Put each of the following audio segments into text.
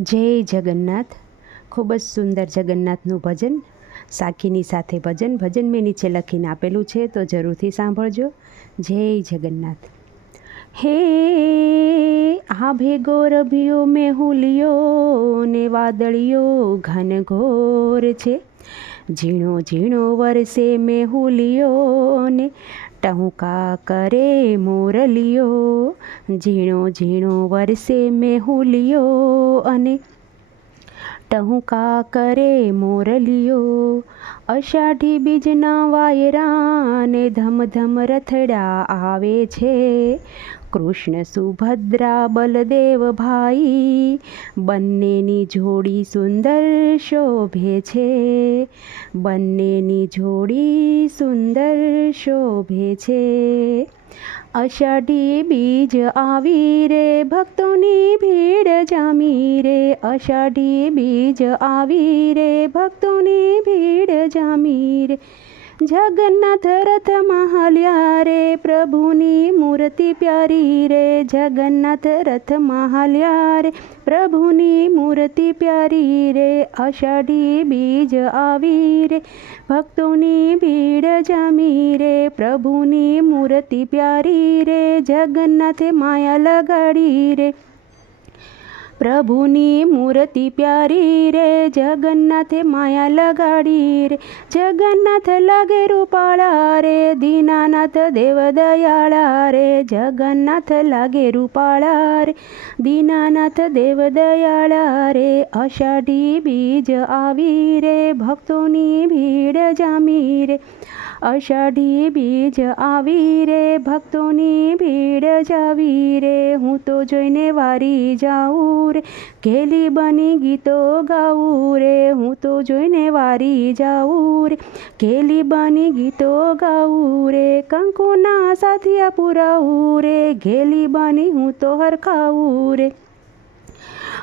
જય જગન્નાથ. ખૂબ જ સુંદર જગન્નાથનું ભજન, સાખીની સાથે ભજન. ભજન મેં નીચે લખીને આપેલું છે, તો જરૂરથી સાંભળજો. જય જગન્નાથ. હે આભે ગોરભિયો મેહુલિયો ને વાદળિયો ઘનઘોર છે. ઝીણો ઝીણો વરસે મેહુલિયો ને ટહુકા કરે મોરલિયો. ઝીણો ઝીણો વરસે મેહુલિયો અને ટહુકા કરે મોરલિયો. અષાઢી બીજના વાયરા ને ધમ ધમ રથડા આવે છે. કૃષ્ણ સુભદ્રા બલદેવ ભાઈ બંનેની જોડી સુંદર શોભે છે. બંનેની જોડી સુંદર શોભે છે. અષાઢી બીજ આવી રે ભક્તોની ભીડ જામી રે. અષાઢી બીજ આવી રે ભક્તોની ભીડ જામી રે. જગન્નાથ રથમાં હાલ્યા રે પ્રભુની મૂર્તિ પ્યારી રે. જગન્નાથ રથમાં હાલ્યા રે પ્રભુની મૂર્તિ પ્યારી રે. અષાઢી બીજ આવી રે ભક્તોની ભીડ જામી રે. પ્રભુની મૂર્તિ પ્યારી રે જગન્નાથે માયા લગાડી રે. પ્રભુની મૂર્તિ પ્યારી રે જગન્નાથે માયા લગાડી રે. જગન્નાથ લાગે રૂપાળા રે દીનાનાથ દેવ દયાળા રે. જગન્નાથ લાગે રૂપાળા રે દીનાનાથ દેવ દયાળા રે. અષાઢી બીજ આવી રે ભક્તોની ભીડ જામી રે. અષાઢી બીજ આવી રે ભક્તોની ભીડ જાવી રે. હું તો જોઈને વારી જાઉં રે ઘેલી બની ગીતો ગાવું રે. હું તો જોઈને વારી જાઉં રે ઘેલી બની ગીતો ગાવું રે. કંકુના સાથિયા પુરાવું રે ઘેલી બની હું તો હરખાવું રે.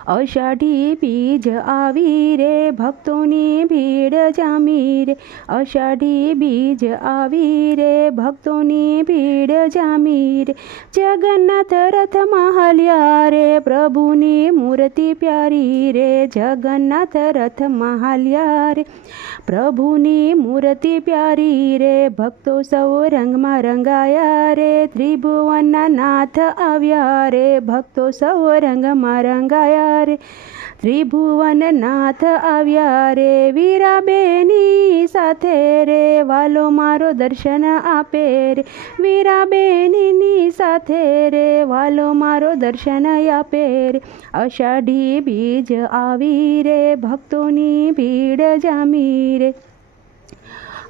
અષાઢી બીજ આવી રે ભક્તોની ભીડ જામી રે. અષાઢી બીજ આવી રે ભક્તોની ભીડ જામી રે. જગન્નાથ રથમાં હાલ્યા રે પ્રભુની મૂર્તિ પ્યારી રે. જગન્નાથ રથમાં હાલ્યા રે પ્રભુની મૂર્તિ પ્યારી રે. ભક્તો સૌ રંગમાં રંગાયા રે ત્રિભુવનના નાથ આવ્યા રે. ભક્તો સૌ રંગમાં રંગાયા રે ત્રિભુવન નાથ આવ્યા રે. વીરાબેની સાથે રે વાલો મારો દર્શન આપે રે. વીરાબેની સાથે રે વાલો મારો દર્શન આપે રે. અષાઢી બીજ આવી રે ભક્તોની ભીડ જામી રે.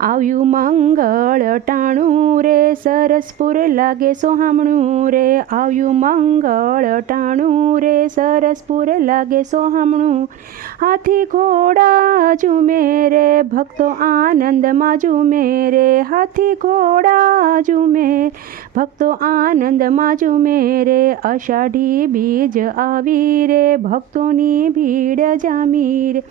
આવ્યું મંગળ ટાણું રે સરસપુર લાગે સોહામણું રે. આવ્યું મંગળ ટાણું રે સરસપુર લાગે સોહામણું. હાથી ઘોડા ઝૂમે રે ભક્તો આનંદમાં ઝૂમે રે. હાથી ઘોડા ઝૂમે ભક્તો આનંદમાં ઝૂમે રે. અષાઢી બીજ આવી રે ભક્તોની ભીડ જામી રે.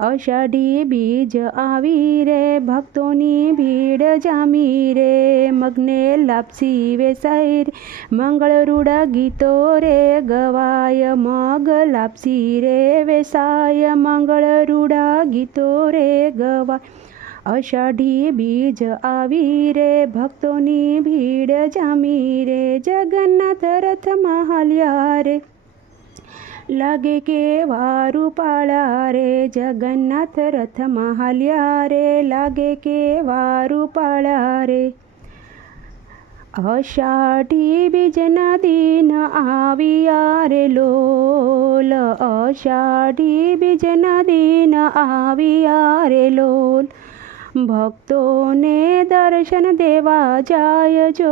અષાઢી બીજ આવી રે ભક્તોની ભીડ જામી રે. મગને લાપસી વેસાય રે મંગળરૂડા ગીતો રે ગવાય. મગ લાપસી રે વેસાય મંગળરૂડા ગીતો રે ગવાય. અષાઢી બીજ આવી રે ભક્તોની ભીડ જામી રે. જગન્નાથ રથમાં હાલ્યા રે લાગે કેવા રૂપાળા રે. જગન્નાથ રથમાં હાલ્યા રે લાગે કેવા રૂપાળા રે. અષાઢી બીજના દિન આવ્યા રે લોલ. અષાઢી બીજના દિન આવ્યા રે લોલ. ભક્તોને દર્શન દેવા જાય જો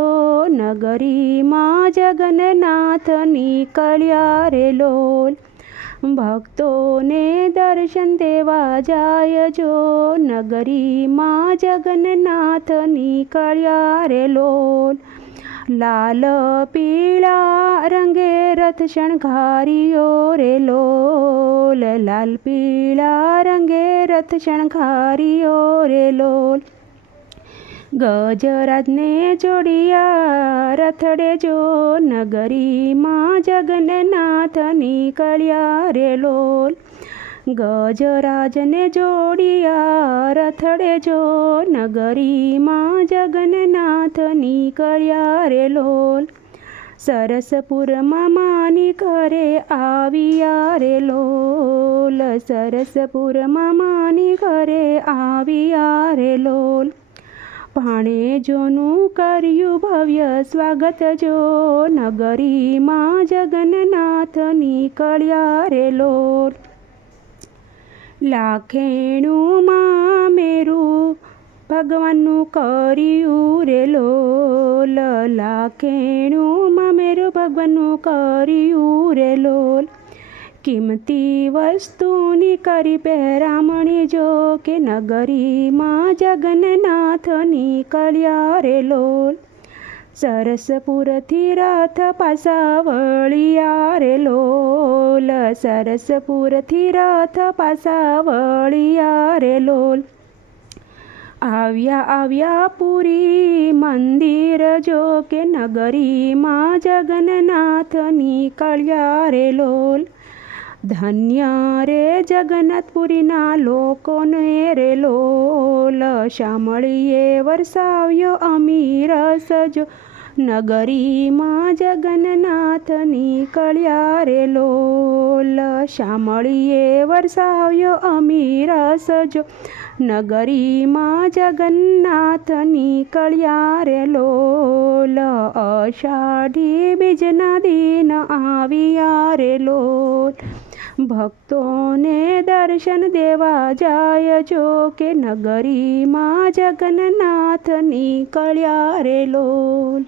નગરીમાં જગન્નાથ નીકળ્યા રે લોલ. ભક્તોને દર્શન દેવા જાય જો નગરીમાં જગન્નાથ નીકળ્યા રે લોલ. લાલ પીળા રંગે રથ શણગાર્યો રે લોલ. લાલ પીળા રંગે રથ શણગાર્યો રે લોલ. ગજરાજને જોડિયા રથડે જો નગરીમાં જગન્નાથ નીકળ્યા રે લોલ. ગજરાજને જોડિયા રથડે જો નગરીમાં જગન્નાથ નીકળ્યા રે લોલ. સરસપુરમાં માની ઘરે આવ્યા રે લોલ. સરસપુરમાં માની ઘરે આવ્યા રે લોલ. ભાણેજોનું કર્યું ભવ્ય સ્વાગત જો નગરીમાં જગન્નાથ નીકળ્યા રે લોલ. લાખેણું મામેરું ભગવાનનું કર્યું રે લોલ. લાખેણું મામેરું ભગવાનનું કર્યું રે લોલ. કિંમતી વસ્તુની કરી પહેરામણી જો કે નગરીમાં જગન્નાથ નીકળ્યા રે લોલ. સરસપુરથી રથ પાછા વળ્યા રે લોલ. સરસપુરથી રથ પાછા વળ્યા રે લોલ. આવ્યા પુરી મંદિર જો કે નગરીમાં જગન્નાથ નીકળ્યા રે લોલ. ધન્ય રે જગન્નાથપુરીના લોકોને રે લોલ. શામળીએ વરસાવ્યો અમીરસ જો નગરીમાં જગન્નાથ નીકળ્યા રે લોલ. શામળીએ વરસાવ્યો અમીરસ જો નગરીમાં જગન્નાથ નીકળ્યા રે લોલ. અષાઢી બીજના દિન આવ્યા રે લોલ. ભક્તોને દર્શન દેવા જાય જો કે નગરીમાં જગન્નાથ નીકળ્યા રે લોલ.